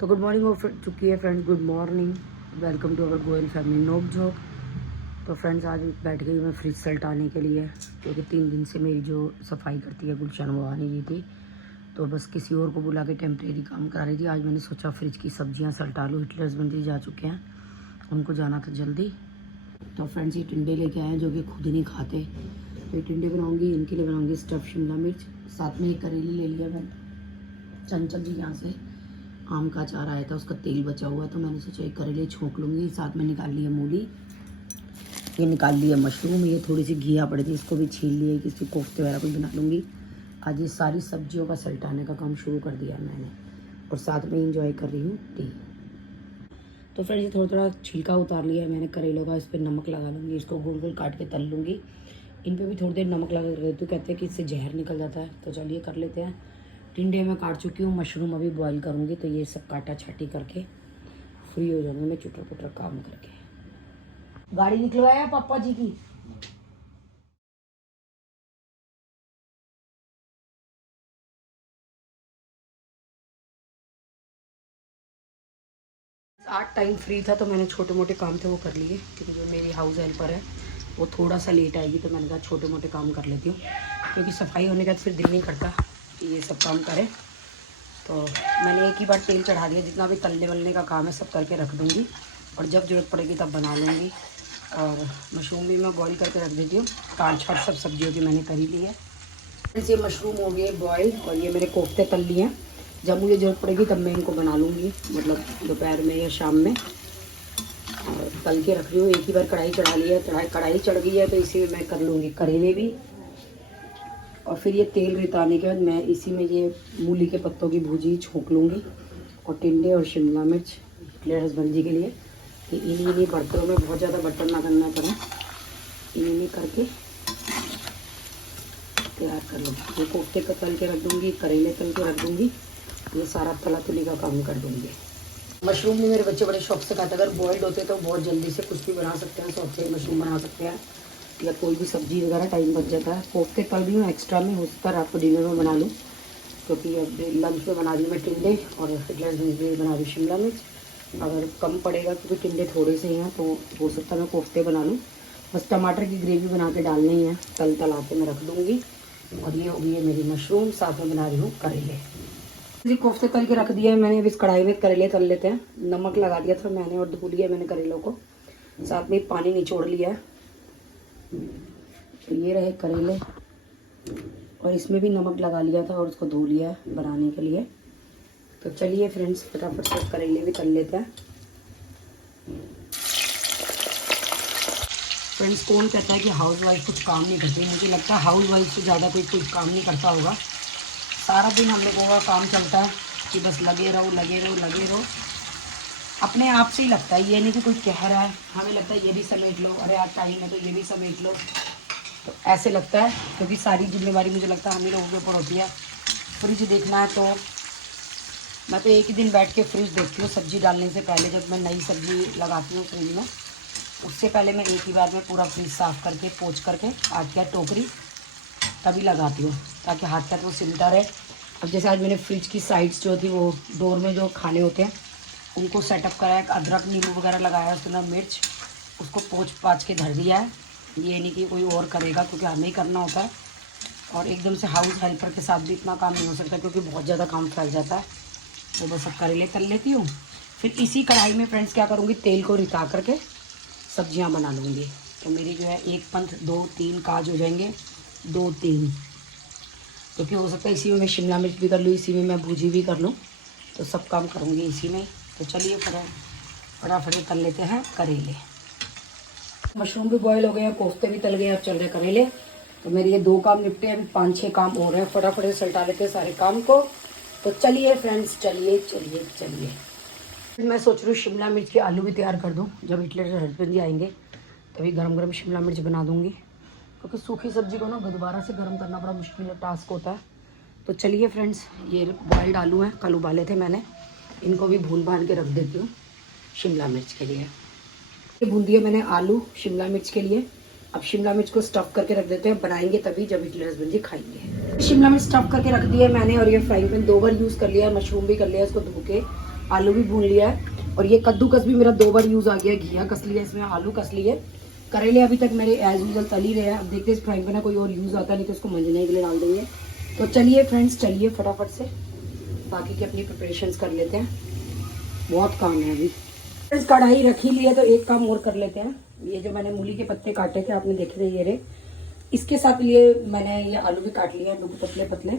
तो good morning हो चुकी है friends, good morning, welcome to our Goyal family नोक झोंक। तो फ्रेंड्स आज बैठ गई मैं फ्रिज सल्टाने के लिए, क्योंकि 3 दिन से मेरी जो सफाई करती है गुलशन वो आ नहीं रही थी, तो बस किसी और को बुला के टेम्परेरी काम करा रही थी। आज मैंने सोचा फ्रिज की सब्जियां सल्टा लूँ। हिटलर हस्बैंड जी जा चुके हैं, उनको जाना था जल्दी। तो फ्रेंड्स ये टिंडे लेके आए हैं जो कि खुद नहीं खाते, तो ये टिंडे बनाऊँगी, इनके लिए बनाऊँगी स्टफ़ शिमला मिर्च। साथ में एक करेली ले लिया मैंने चंचल जी यहाँ से, आम का अचार आया था, उसका तेल बचा हुआ है, तो मैंने सोचा एक करेले छोंक लूँगी। साथ में निकाल लिया मूली, ये निकाल लिया मशरूम, ये थोड़ी सी घिया पड़ी थी, इसको भी छील लिया, किसी कोफ्ते वगैरह कुछ बना लूँगी। आज ये सारी सब्जियों का सल्टाने का काम शुरू कर दिया है मैंने, और साथ में इंजॉय कर रही हूँ टी। तो फिर ये थोड़ा थोड़ा छिलका उतार लिया है मैंने करेलों का, इस पर नमक लगा लूँगी, इसको गोल गोल काट के तल लूँगी। इन पर भी थोड़ी देर नमक लगा कर देती हूँ, कहते हैं कि इससे जहर निकल जाता है, तो चलिए कर लेते हैं। टिंडे में काट चुकी हूँ, मशरूम अभी बॉईल करूँगी, तो ये सब काटा छाटी करके फ्री हो जाऊँगी मैं चुटर पुटर काम करके। गाड़ी निकलवाया पापा जी की? आज टाइम फ्री था तो मैंने छोटे मोटे काम थे वो कर लिए, क्योंकि जो मेरी हाउस हेल्पर है वो थोड़ा सा लेट आएगी, तो मैंने कहा छोटे मोटे काम कर लेती हूँ, क्योंकि सफाई होने के बाद फिर दिल नहीं करता कि ये सब काम करें। तो मैंने एक ही बार तेल चढ़ा दिया, जितना भी तलने वलने का काम है सब करके रख दूँगी, और जब ज़रूरत पड़ेगी तब बना लूँगी। और मशरूम भी मैं बॉईल करके रख देती हूँ, काट छाट सब सब्जियों की मैंने करी ली है। ये मशरूम हो गए बॉईल, और ये मेरे कोफ्ते तल लिए हैं, जब मुझे ज़रूरत पड़ेगी तब मैं इनको बना लूँगी, मतलब दोपहर में या शाम में। और तल के रख रही हूँ, एक ही बार कढ़ाई चढ़ा लिया है, कढ़ाई चढ़ गई है, तो इसी में मैं कर लूँगी करेले भी। और फिर ये तेल रिताने के बाद मैं इसी में ये मूली के पत्तों की भुजी छोंक लूँगी, और टिंडे और शिमला मिर्च मेरे हस्बैंड जी के लिए, कि इन्हीं बर्तनों में बहुत ज़्यादा बर्तन ना करना पड़े, इन्हीं करके तैयार कर लूँगी। ये कोफ्ते का तल के रख दूँगी, करेले तल के रख दूँगी, ये सारा तला तुली का काम कर दूँगी। मशरूम भी मेरे बच्चे बड़े शौक से खाते हैं, अगर बॉइल्ड होते तो बहुत जल्दी से कुछ भी बना सकते हैं, शौक से मशरूम बना सकते हैं, या कोई भी सब्जी वगैरह टाइम बच जाता है। कोफ्ते तल रही हूँ एक्स्ट्रा में, हो सकता है रात को डिनर में बना लूँ, क्योंकि अब लंच में बना रही हूँ मैं टिंडे, और लंच में बना रही हूँ शिमला मिर्च। अगर कम पड़ेगा क्योंकि टिंडे थोड़े से हैं, तो हो सकता है मैं कोफ्ते बना लूँ। बस टमाटर की ग्रेवी बना के डालनी है, तल तला के मैं रख दूँगी। और ये होगी है मेरी मशरूम, साथ में बना रही हूँ करेले। जी कोफ्ते तल के रख दिया है मैंने, अब इस कढ़ाई में करेले तल लेते हैं। नमक लगा दिया था मैंने और धो लिया मैंने करेलों को, साथ में पानी निचोड़ लिया है। तो ये रहे करेले, और इसमें भी नमक लगा लिया था और उसको धो लिया है बनाने के लिए। तो चलिए फ्रेंड्स फटाफट से करेले भी तल लेते हैं। फ्रेंड्स कौन कहता है कि हाउस वाइफ कुछ काम नहीं करती? मुझे लगता है हाउस वाइफ से ज़्यादा कोई कुछ काम नहीं करता होगा। सारा दिन हम लोगों का काम चलता है कि बस लगे रहो लगे रहो लगे रहो, अपने आप से ही लगता है, ये नहीं कि कोई कह रहा है, हमें लगता है ये भी समेट लो, अरे आज टाइम है तो ये भी समेट लो, तो ऐसे लगता है, क्योंकि सारी जिम्मेवारी मुझे लगता है हम ही लोगों के ऊपर होती है। फ्रिज देखना है तो मैं तो एक ही दिन बैठ के फ्रिज देखती हूँ, सब्ज़ी डालने से पहले जब मैं नई सब्ज़ी लगाती हूँ फ्रिज में, उससे पहले मैं एक ही बार में पूरा फ्रिज साफ़ करके पोंछ करके हाथ की टोकरी तभी लगाती हूँ, ताकि हाथ का वो सिमटा रहे। अब जैसे आज मैंने फ्रिज की साइड्स जो थी वो डोर में जो खाने होते हैं उनको सेटअप करा है, अदरक नींबू वगैरह लगाया, उसके अंदर मिर्च, उसको पोंछ पाछ के धर दिया है। ये नहीं कि कोई और करेगा, क्योंकि हमें ही करना होता है, और एकदम से हाउस हेल्पर के साथ भी इतना काम नहीं हो सकता, क्योंकि बहुत ज़्यादा काम फैल जाता है। तो बस अब करेले तल लेती हूँ, फिर इसी कढ़ाई में फ्रेंड्स क्या करूँगी, तेल को रिता करके सब्जियाँ बना लूँगी। तो मेरी जो है एक पंथ 2-3 काज हो जाएंगे, 2-3, क्योंकि हो सकता है इसी में मैं शिमला मिर्च भी कर लूँ, इसी में मैं भुजी भी कर लूँ, तो सब काम करूँगी इसी में। तो चलिए फटाफट तल लेते हैं करेले। मशरूम भी बॉईल हो गए हैं, कोफ्ते भी तल गए हैं, अब चल रहे करेले। तो मेरे ये 2 काम निपटे हैं, अभी 5-6 काम हो रहे हैं, फटाफट से सल्टा लेते हैं सारे काम को। तो चलिए फ्रेंड्स चलिए चलिए चलिए। फिर मैं सोच रही हूँ शिमला मिर्च के आलू भी तैयार कर दूँ, जब हिटलर हस्बैंड जी आएंगे तभी गरम गरम शिमला मिर्च बना दूँगी, क्योंकि सूखी सब्जी को ना दोबारा से गर्म करना बड़ा मुश्किल टास्क होता है। तो चलिए फ्रेंड्स ये बॉइल्ड आलू हैं, कल उबाले थे मैंने, इनको भी भून भान के रख देती हूँ शिमला मिर्च के लिए। ये भून दिया मैंने आलू शिमला मिर्च के लिए। अब शिमला मिर्च को स्टफ़ करके रख देते हैं, बनाएंगे तभी जब हिटलर हस्बैंड जी खाएंगे। शिमला मिर्च स्टफ़ करके रख दिया है मैंने, और ये फ्राइंग पैन 2 बार यूज़ कर लिया है, मशरूम भी कर लिया है, इसको धो के आलू भी भून लिया है। और ये कद्दूकस भी मेरा 2 बार यूज़ आ गया है। घिया कस लिया इसमें, आलू कस लिए, करेले अभी तक मेरे एज यूजल तल ही रहे हैं। अब देखते हैं इस फ्राइंग पैन कोई और यूज़ आता नहीं तो इसको मंजने के लिए डाल देंगे। तो चलिए फ्रेंड्स, चलिए फटाफट से बाकी की अपनी प्रिपरेशंस कर लेते हैं, बहुत काम है अभी। फ्रेंड्स कढ़ाई रखी ली है तो एक काम और कर लेते हैं। ये जो मैंने मूली के पत्ते काटे थे आपने देखे थे ये रहे, इसके साथ लिए मैंने ये आलू भी काट लिए हैं पतले पतले।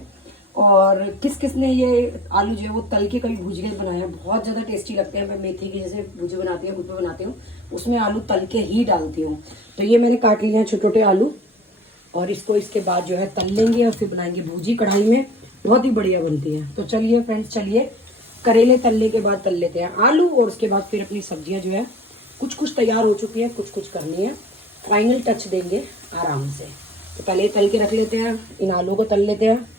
और किस किस ने ये आलू जो है वो तल के कभी भुजिया बनाया, बहुत ज़्यादा टेस्टी लगते हैं। मैं मेथी की जैसे भुजी बनाती हूँ, उसमें बनाती हूँ, उसमें आलू तल के ही डालती हूँ। तो ये मैंने काट लिए हैं छोटे छोटे आलू, और इसको इसके बाद जो है तल लेंगे और फिर बनाएंगे भुजी कढ़ाई में, बहुत ही बढ़िया बनती है। तो चलिए फ्रेंड्स, चलिए करेले तलने के बाद तल लेते हैं आलू, और उसके बाद फिर अपनी सब्जियां जो है कुछ कुछ तैयार हो चुकी है, कुछ कुछ करनी है, फाइनल टच देंगे आराम से। तो पहले तल के रख लेते हैं, इन आलू को तल लेते हैं।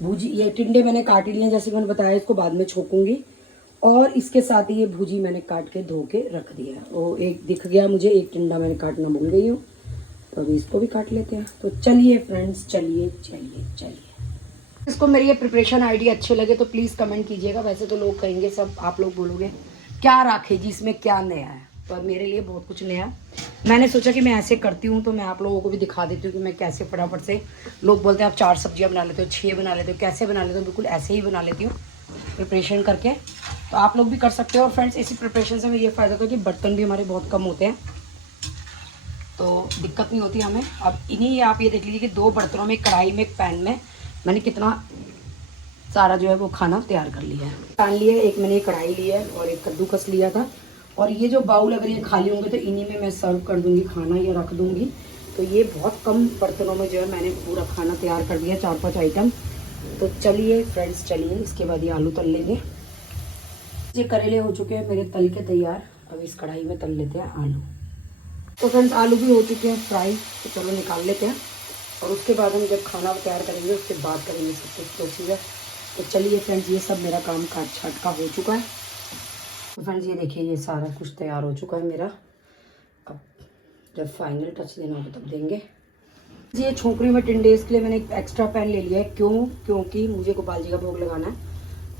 भुजी ये टिंडे मैंने काट लिए हैं जैसे मैंने बताया, इसको बाद में छोकूंगी। और इसके साथ ही ये भुजी मैंने काट के धो के रख दिया है। वो एक दिख गया मुझे, एक टिंडा मैंने काटना भूल गई हूँ, तो अभी इसको भी काट लेते हैं। तो चलिए फ्रेंड्स, चलिए चलिए चलिए। इसको मेरी ये प्रिपरेशन आइडिया अच्छे लगे तो प्लीज़ कमेंट कीजिएगा। वैसे तो लोग कहेंगे सब, आप लोग बोलोगे क्या राखे जी इसमें, क्या नया है, पर मेरे लिए बहुत कुछ नया है। मैंने सोचा कि मैं ऐसे करती हूँ तो मैं आप लोगों को भी दिखा देती हूँ कि मैं कैसे फटाफट से, लोग बोलते हैं आप 4 सब्जियाँ बना लेते हो, 6 बना लेते हो, कैसे बना लेते हो, बिल्कुल ऐसे ही बना लेती हूँ प्रिपरेशन करके। तो आप लोग भी कर सकते हो। और फ्रेंड्स इसी प्रिपरेशन से मुझे ये फ़ायदा होता है कि बर्तन भी हमारे बहुत कम होते हैं, तो दिक्कत नहीं होती हमें। अब इन्हीं आप ये देख लीजिए कि 2 बर्तनों में, कढ़ाई में, एक पैन में मैंने कितना सारा जो है वो खाना तैयार कर लिया है। पैन लिया, एक मैंने कढ़ाई लिया है और एक कद्दूकस लिया था। और ये जो बाउल अगर ये खाली होंगे तो इन्हीं में मैं सर्व कर दूंगी खाना या रख दूंगी। तो ये बहुत कम बर्तनों में जो है मैंने पूरा खाना तैयार कर दिया, 4-5 आइटम। तो चलिए फ्रेंड्स, चलिए इसके बाद ये आलू तल लेंगे। ये करेले हो चुके हैं मेरे तल के तैयार, अब इस कढ़ाई में तल लेते हैं आलू। तो फ्रेंड्स आलू भी हो चुके हैं फ्राई, तो चलो निकाल लेते हैं। और उसके बाद हम जब खाना तैयार करेंगे उसके बाद करेंगे सब कुछ प्रोसीजर। तो चलिए फ्रेंड्स, ये सब मेरा काम काट छाट का हो चुका है। तो फ्रेंड्स ये देखिए, ये सारा कुछ तैयार हो चुका है मेरा। अब जब फाइनल टच देना होगा तब देंगे। ये छोकरी में टिंडेस के लिए मैंने एक एक्स्ट्रा पैन ले लिया है। क्योंकि मुझे गोपाल जी का भोग लगाना है,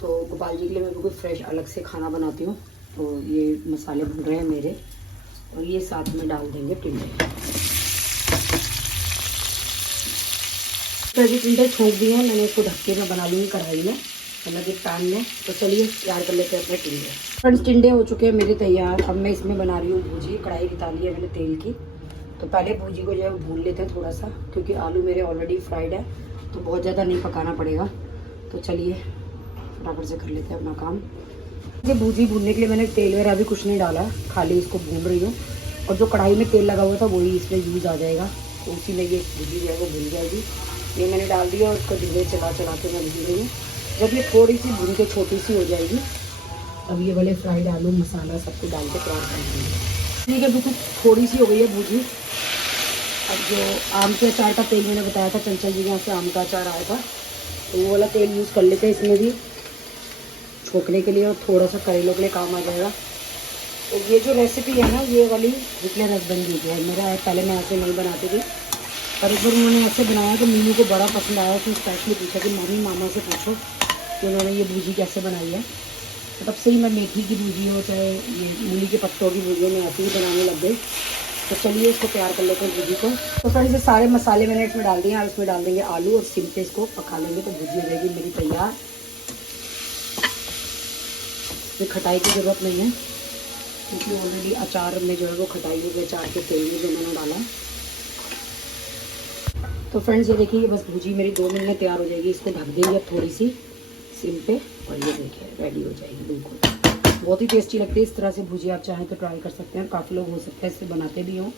तो गोपाल जी के लिए मैं बिल्कुल फ्रेश अलग से खाना बनाती हूँ। तो ये मसाले भून रहे हैं मेरे, और ये साथ में डाल देंगे टिंडे। तो ये टिंडे छोंक दिए हैं मैंने, इसको ढक्के में बना लूँगी कढ़ाई में, अलग एक पैन में। तो चलिए तैयार कर लेते हैं अपने टिंडे। फ्रेंड्स टिंडे हो चुके हैं मेरे तैयार। अब मैं इसमें बना रही हूँ भुजी। कढ़ाई निकाली है मैंने तेल की। तो पहले भुजी को जो है भून लेते हैं थोड़ा सा, क्योंकि आलू मेरे ऑलरेडी फ्राइड है, तो बहुत ज़्यादा नहीं पकाना पड़ेगा। तो चलिए फटाफट से कर लेते हैं अपना काम। ये भुजी भूनने के लिए मैंने तेल वगैरह भी कुछ नहीं डाला, खाली इसको भून रही हूँ। और जो कढ़ाई में तेल लगा हुआ था वही इसमें यूज़ आ जाएगा, तो उसी में ये भुजी जो है वो भून जाएगी। ये मैंने डाल दिया और उसको धीरे चला के मैं भून रही हूँ। जब ये थोड़ी सी भून के छोटी सी हो जाएगी, अब ये वाले फ्राइड आलू मसाला सब कुछ डाल के तैयार कर देंगे। ठीक है, बिल्कुल थोड़ी सी हो गई है भुजी। अब जो आम के अचार का तेल मैंने बताया था, चंचल जी के यहाँ से आम का अचार आया था, तो वो वाला तेल यूज़ कर लेते हैं इसमें भी छोंकने के लिए, और थोड़ा सा करेलों के लिए काम आ जाएगा। तो ये जो रेसिपी है ना, ये वाली जितने हस्बैंड की है मेरा, पहले मैं ऐसे नहीं बनाती थी, पर एक बार उन्होंने ऐसे बनाया तो मीनू को बड़ा पसंद आया। तो स्पेशली पूछा कि मम्मी मामा से पूछो कि उन्होंने ये भुजी कैसे बनाई है। तो तब से ही मैं मेथी की भुजी हो चाहे ये मूली के पत्तों की भुजी में ऐसे ही बनाने लग गई। तो चलिए इसको तैयार कर लेते हैं भुजी को। तो फ्रेंड्स ये सारे मसाले मैंने इसमें डाल दिए हैं, और इसमें डाल देंगे आलू और सिम पे इसको पका लेंगे, तो भुजी हो जाएगी मेरी तैयार। ये खटाई की ज़रूरत नहीं है, क्योंकि ऑलरेडी अचार में जो है वो खटाई होगी, अचार के तेल में जो मैंने डाला है। तो फ्रेंड्स ये देखिए, बस भुजी मेरी 2 मिनट में तैयार हो जाएगी। इसको ढक देंगे अब थोड़ी सी सिम पे, और ये देखिए रेडी हो जाएगी बिल्कुल। बहुत ही टेस्टी लगती है इस तरह से भुजी, आप चाहें तो ट्राई कर सकते हैं। काफ़ी लोग हो सकता है इससे बनाते भी हों।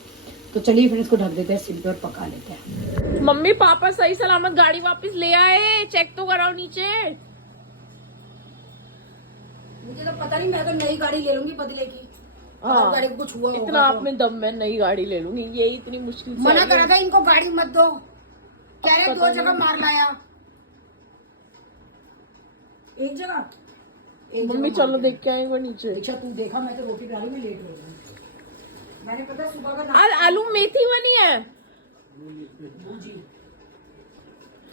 तो चलिए फ्रेंड्स इसको ढक देते हैं सिम पे और पका लेते हैं। मम्मी पापा सही सलामत गाड़ी वापस ले आए, चेक तो कराओ नीचे। मुझे तो पता नहीं, मैं तो नई गाड़ी ले लूंगी बदले की। हाँ, गाड़ी को कुछ हुआ इतना आप में दम, मैं नई गाड़ी ले लूंगी। ये इतनी मुश्किल से मना करा था इनको गाड़ी मत दो, कह रहे 2 जगह मार लाया, एक जगह। मम्मी चलो देख के आएंगे नीचे। अच्छा तू देखा, मैं तो रोटी प्यारी में लेट हो गई। मैंने पता सुबह का आज आलू मेथी बनी है भुजी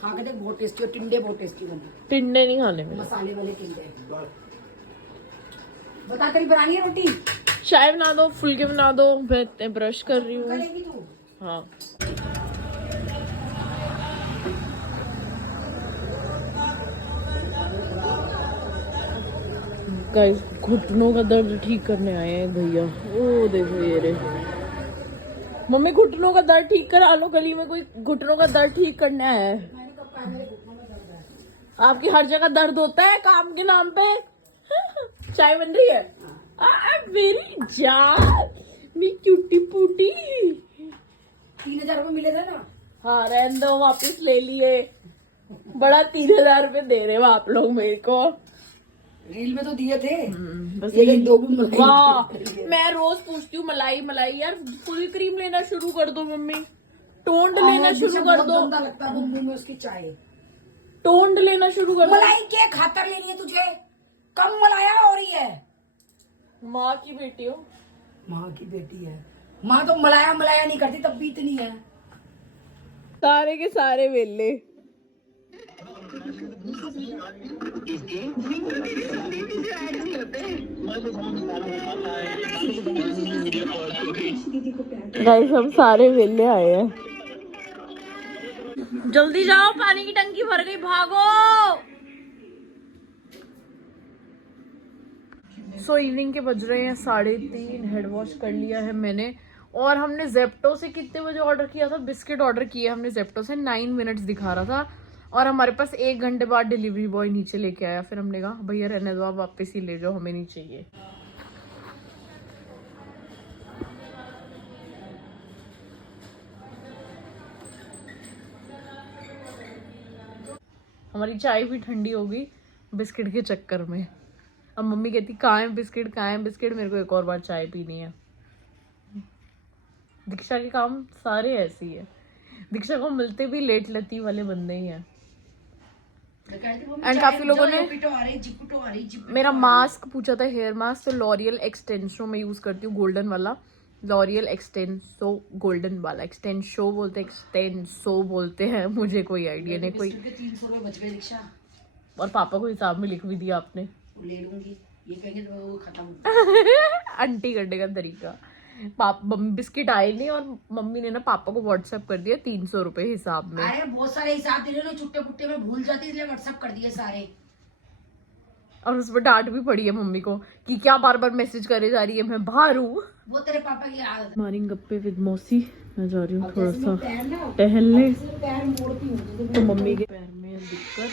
खा के देख, बहुत टेस्टी, और टिंडे बहुत टेस्टी बने। टिंडे नहीं खाने में, मसाले वाले टिंडे। बता तेरी बनानी है रोटी? चाय बना दो, फुलके बना दो, मैं ब्रश कर रही हूँ। करेगी तू? हाँ गाइस, घुटनों का दर्द ठीक करने आए हैं भैया। ओ देखो ये रे। मम्मी घुटनों का दर्द ठीक करा लो, गली में कोई घुटनों का दर्द ठीक करने आया है। मैंने कब कहा मेरे घुटनों में दर्द है? आपकी हर जगह दर्द होता है काम के नाम पे। चाय बन रही है। मेरी जान, मेरी क्यूटी पूटी। 3000 रुपये मिले थे ना? हाँ रहने दो, वापिस ले लिए। बड़ा 3000 रुपये दे रहे हो आप लोग मेरे को। रील में तो दिए थे। बस ये 2 गुण वाह, मैं रोज पूछती हूँ मलाई मलाई। यार फुल क्रीम लेना शुरू कर दो मम्मी, टोन्ड लेना शुरू कर दो। गंदा लगता है मुंह में उसकी चाय। टोन्ड लेना शुरू कर दो। मलाई के खातर लेनी है तुझे? कम मलाया हो रही है। माँ की बेटी हो। माँ की बेटी है। माँ तो मलाया मलाया नहीं करती, तब भी इतनी है। सारे के सारे वेले। गाइस हम सारे वेले आए हैं। जल्दी जाओ, पानी की टंकी भर गई, भागो। सो इवनिंग के बज रहे हैं 3:30। हेड वॉश कर लिया है मैंने। और हमने जेप्टो से कितने बजे ऑर्डर किया था? बिस्किट ऑर्डर किए हमने जेप्टो से। 9 मिनट्स दिखा रहा था और हमारे पास 1 घंटे बाद डिलीवरी बॉय नीचे लेके आया। फिर हमने कहा भैया रहने दो, आप वापस ही ले जाओ, हमें नहीं चाहिए। हमारी चाय भी ठंडी हो गई बिस्किट के चक्कर में। अब मम्मी कहती कहाँ है बिस्किट, कहाँ है बिस्किट। मेरे को एक और बार चाय पीनी है। दीक्षा के काम सारे ऐसे ही है। दीक्षा को मिलते भी लेट लती वाले बंदे ही हैं। एंड काफी लोगों ने मेरा मास्क पूछा था, हेयर मास्क। तो लॉरियल एक्सटेंसो में यूज करती हूँ, गोल्डन वाला। लॉरियल एक्सटेंसो गोल्डन वाला। एक्सटेंसो बोलते हैं, एक्सटेंसो बोलते हैं, मुझे कोई आइडिया नहीं। कोई 300 रुपए बच गए दीक्षा। और पापा को हिसाब में लिख भी दिया आपने। ले लूंगी, ये कहेंगे तो वो खत्म। आंटी करने का तरीका। बिस्किट आए नहीं और मम्मी ने ना पापा को व्हाट्सएप कर दिया 300 रुपए हिसाब में। अरे बहुत सारे हिसाब दे रहे, छुट्टे पुट्टे में भूल जाती, इसलिए व्हाट्सएप कर दिए सारे। और उस पर डांट भी पड़ी है मम्मी को कि क्या बार बार मैसेज करे जा रही है, मैं बाहर हूँ। वो तेरे पापा की आदत है। हमारी गप्पे विद मौसी। मैं जा रही हूँ थोड़ा सा टहलने। पैर मोड़ती हूँ तो मम्मी के पैर में दिक्कत।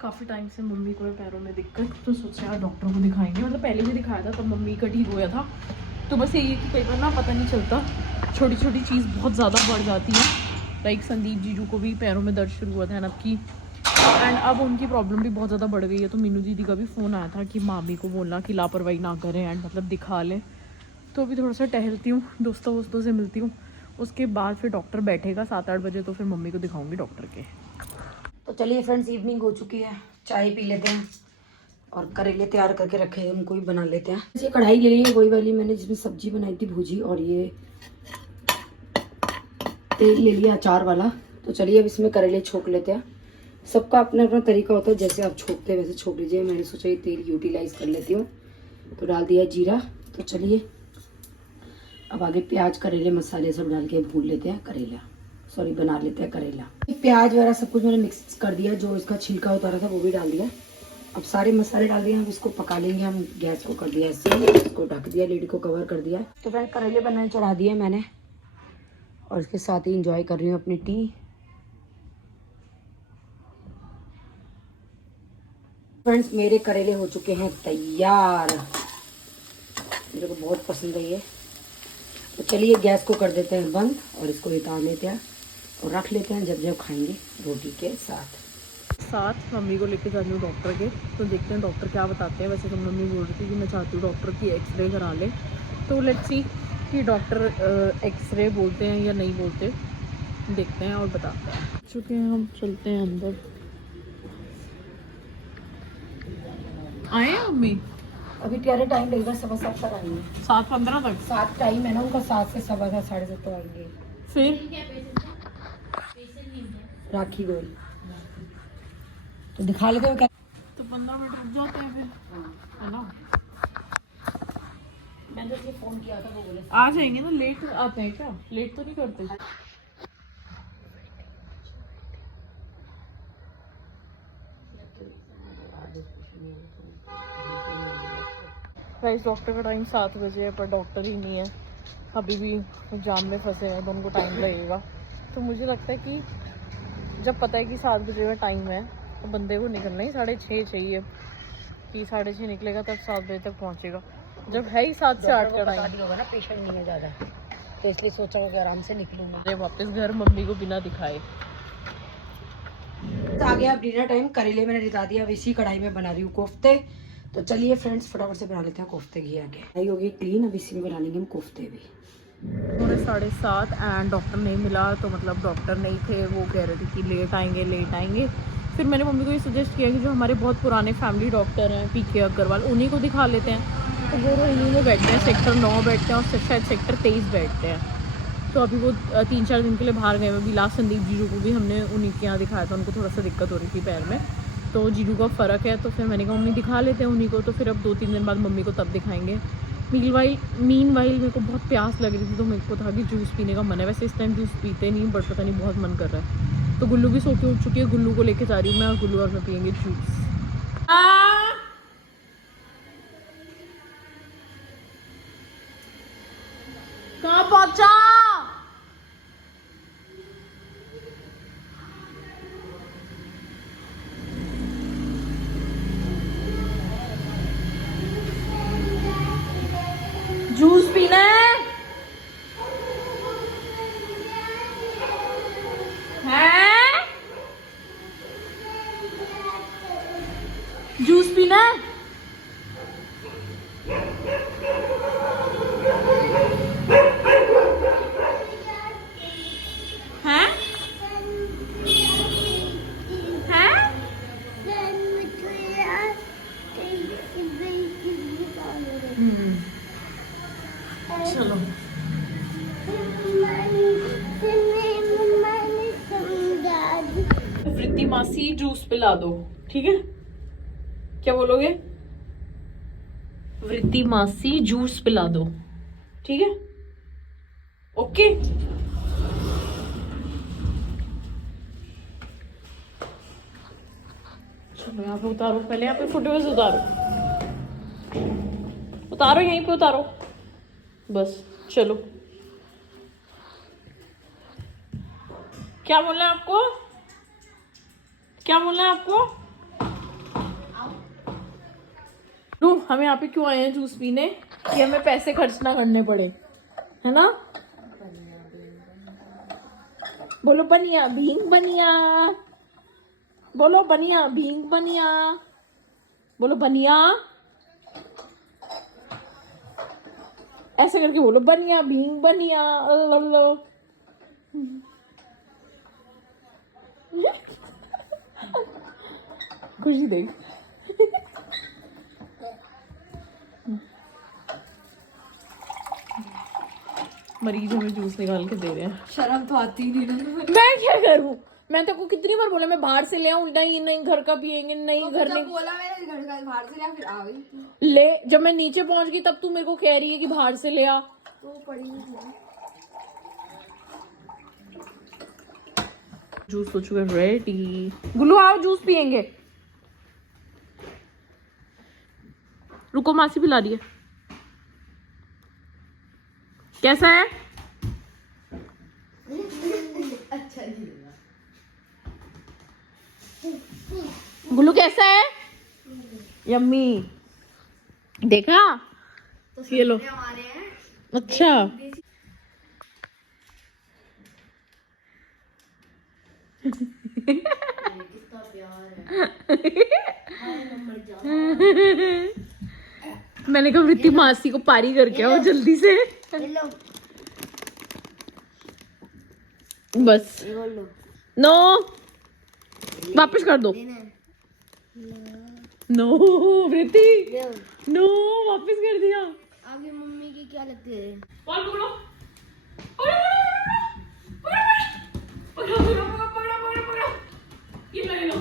काफी टाइम से मम्मी को पैरों में दिक्कत, तो सोचा यार डॉक्टर को दिखाएंगे। मतलब पहले भी दिखाया था, तब मम्मी का ठीक हुआ था। तो बस यही है कि कई बार ना पता नहीं चलता, छोटी छोटी चीज़ बहुत ज़्यादा बढ़ जाती है। लाइक संदीप जीजू को भी पैरों में दर्द शुरू हुआ था अब की, एंड अब उनकी प्रॉब्लम भी बहुत ज़्यादा बढ़ गई है। तो मीनू दीदी का भी फ़ोन आया था कि मामी को बोलना कि लापरवाही ना करें एंड मतलब दिखा लें। तो अभी थोड़ा सा टहलती हूँ, दोस्तों वोस्तों से मिलती हूँ, उसके बाद फिर डॉक्टर बैठेगा 7-8 बजे। तो फिर मम्मी को दिखाऊंगी डॉक्टर के। तो चलिए फ्रेंड्स, इवनिंग हो चुकी है, चाय पी लेते हैं और करेले तैयार करके रखे हैं, उनको भी बना लेते हैं। ये कढ़ाई ले ली है वही वाली मैंने जिसमें सब्जी बनाई थी भुजी, और ये तेल ले लिया अचार वाला। तो चलिए अब इसमें करेले छोक लेते हैं। सबका अपना अपना तरीका होता है, जैसे आप छोकते हैं वैसे छोक लीजिए। मैंने सोचा ये तेल यूटिलाइज कर लेती हूँ, तो डाल दिया जीरा। तो चलिए अब आगे प्याज करेले मसाले सब डाल के भून लेते हैं करेला, सॉरी बना लेते हैं करेला। प्याज वगैरह सब कुछ मैंने मिक्स कर दिया, जो इसका छिलका उतारा था वो भी डाल दिया। अब सारे मसाले डाल दिए, हम इसको पका लेंगे। हम गैस को कर दिया ऐसे, इसको ढक दिया, लीड को कवर कर दिया। तो फ्रेंड करेले बनाने चढ़ा दिए मैंने, और इसके साथ ही इंजॉय कर रही हूँ अपनी टी। फ्रेंड्स मेरे करेले हो चुके हैं तैयार, मेरे को बहुत पसंद है ये। तो चलिए गैस को कर देते हैं बंद और इसको उतार लेते हैं और रख लेते हैं, जब जब खाएंगे रोटी के साथ। मम्मी को लेके जा रही हूँ डॉक्टर के, तो देखते हैं डॉक्टर क्या बताते हैं। वैसे तो मम्मी बोल रही थी कि मैं चाहती हूँ डॉक्टर की एक्सरे करा ले, तो लेट्स सी कि डॉक्टर एक्सरे बोलते हैं या नहीं बोलते, देखते हैं और बताते हैं। चुके हैं हम, चलते हैं अंदर। आए हैं मम्मी? अभी क्यारे टाइम लगेगा, 7:15 तक आएंगे। 7:15 तक? 7 टाइम है ना उनका, 7 से 7:15 7:30 तो आएंगे। फिर राखी गोल तो दिखा लेते हो क्या? तो 15 मिनट रुक जाते हैं फिर, है ना? मैंने तो फोन किया था, वो बोले आ जाएंगे ना। लेट आते हैं क्या? लेट तो नहीं करते? गाइस डॉक्टर का टाइम 7 बजे है, पर डॉक्टर ही नहीं है, अभी भी जाम में फंसे हैं, तो उनको टाइम लगेगा। तो मुझे लगता है कि जब पता है कि 7 बजे में टाइम है, तो बंदे को निकलना ही 6:30 चाहिए, कि 6:30 निकलेगा तब 7 बजे तक पहुंचेगा, जब है ही 7 से 8 का टाइम। होगा ना, पेशेंट नहीं है ज़्यादा, तो इसलिए सोचा होगा कि आराम से निकलूंगा। अरे वापस घर मम्मी को बिना दिखाए। आ गया अब डिनर टाइम। करेले मैंने रिझा दिया, अब इसी कढ़ाई में बना रही हूँ कोफ्ते। तो चलिए फ्रेंड्स, फटाफट से बना लेते हैं कोफ्ते घी आके। कढ़ाई हो गई क्लीन, अब इसी में बना लेंगे हम कोफ्ते भी। पूरे 7:30 एंड डॉक्टर नहीं मिला, तो मतलब डॉक्टर नहीं थे, वो कह रहे थे कि लेट आएंगे लेट आएंगे। फिर मैंने मम्मी को ये सजेस्ट किया कि जो हमारे बहुत पुराने फैमिली डॉक्टर हैं पीके अग्रवाल, उन्हीं को दिखा लेते हैं। तो वो उन्हीं में बैठते हैं, सेक्टर 9 बैठते हैं और शायद सेक्टर 23 बैठते हैं। तो अभी वो 3-4 दिन के लिए बाहर गए हैं। अभी लास्ट संदीप जीजू को भी हमने उन्हीं के यहाँ दिखाया था, उनको थोड़ा सा दिक्कत हो रही थी पैर में, तो जीजू का फ़र्क है। तो फिर मैंने कहा मम्मी दिखा लेते हैं उन्हीं को, तो फिर अब 2-3 दिन बाद मम्मी को तब दिखाएंगे। मीन वाइल मेरे को बहुत प्यास लग रही थी, तो मेरे को था कि जूस पीने का मन है। वैसे इस टाइम जूस पीते नहीं, बट पता नहीं बहुत मन कर रहा है। तो गुल्लू भी सो के उठ चुकी है, गुल्लू को लेके जा रही हूँ मैं, और गुल्लू और मैं पियेंगे जूस। कहाँ पहुँचा? जूस पीना है? हैं? जूस पीना है? हैं? हैं? चलो वृद्धि मासी जूस पिला दो, ठीक है? क्या बोलोगे? वृद्धि मासी जूस पिला दो, ठीक है? ओके। चलो यहाँ पे उतारो, पहले यहाँ पे फुटवेयर उतारो, यहीं पे उतारो, बस। चलो, क्या बोलना है आपको? क्या बोलना है आपको? हम यहाँ पे क्यों आए हैं जूस पीने? कि हमें पैसे खर्च ना करने पड़े, है ना? बोलो बनिया भींग बनिया, बोलो बनिया भींग बनिया, बोलो बनिया, ऐसे करके बोलो, बनिया भींग बनिया। लो खुशी देख। मरीज हमें जूस निकाल के दे रहे हैं, शर्म तो आती ही नहीं ना। मैं क्या करूं? मैं तो को कितनी बार बोला मैं बाहर से ले आऊं, नहीं नहीं घर का पियेंगे, नहीं तो घर नहीं बोला मैंने, घर का बाहर से लिया, फिर आ गई ले। जब मैं नीचे पहुंच गई तब तू मेरे को कह रही है कि बाहर से ले आ। तो पड़ी थी। जूस हो चुका है रेडी। गुल्लू आओ जूस पियेंगे। रुको मासी पिला रही है। कैसा है? अच्छा नहीं लगा। गुल्लू कैसा है? यम्मी। देखा? तो ये लो। हमारे हैं। अच्छा कितना प्यार है। मैंने कहा वृत्ति मासी को पारी करके आओ जल्दी से। बस नो, वापस कर दो। नो वृत्ति, नो वापस कर दिया। आगे मम्मी की क्या लगती है? और बोलो, ये ले लो।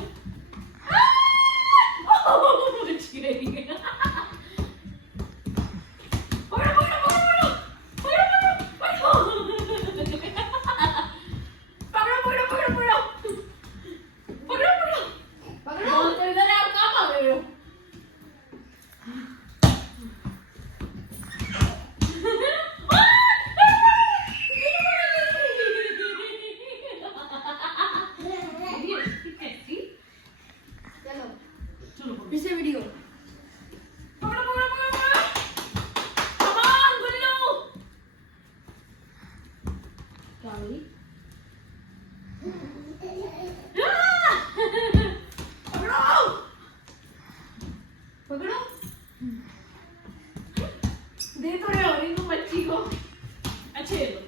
फिर से वीडियो। पकड़ो पकड़ो पकड़ो पकड़ो। Come on, गुल्लू। क्या हुई? पकड़ो। दे थोड़े और इनको मच्छी को। अच्छे ये लो।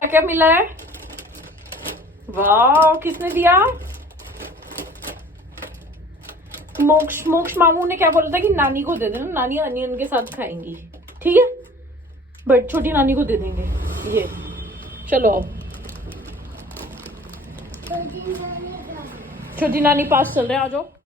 क्या क्या मिला है? वाह, किसने दिया? मोक्ष मोक्ष मामू ने क्या बोला था कि नानी को दे देना, नानी अनियन के साथ खाएंगी, ठीक है? बट छोटी नानी को दे देंगे ये। चलो आओ। छोटी नानी पास चल रहे हैं, आ जाओ।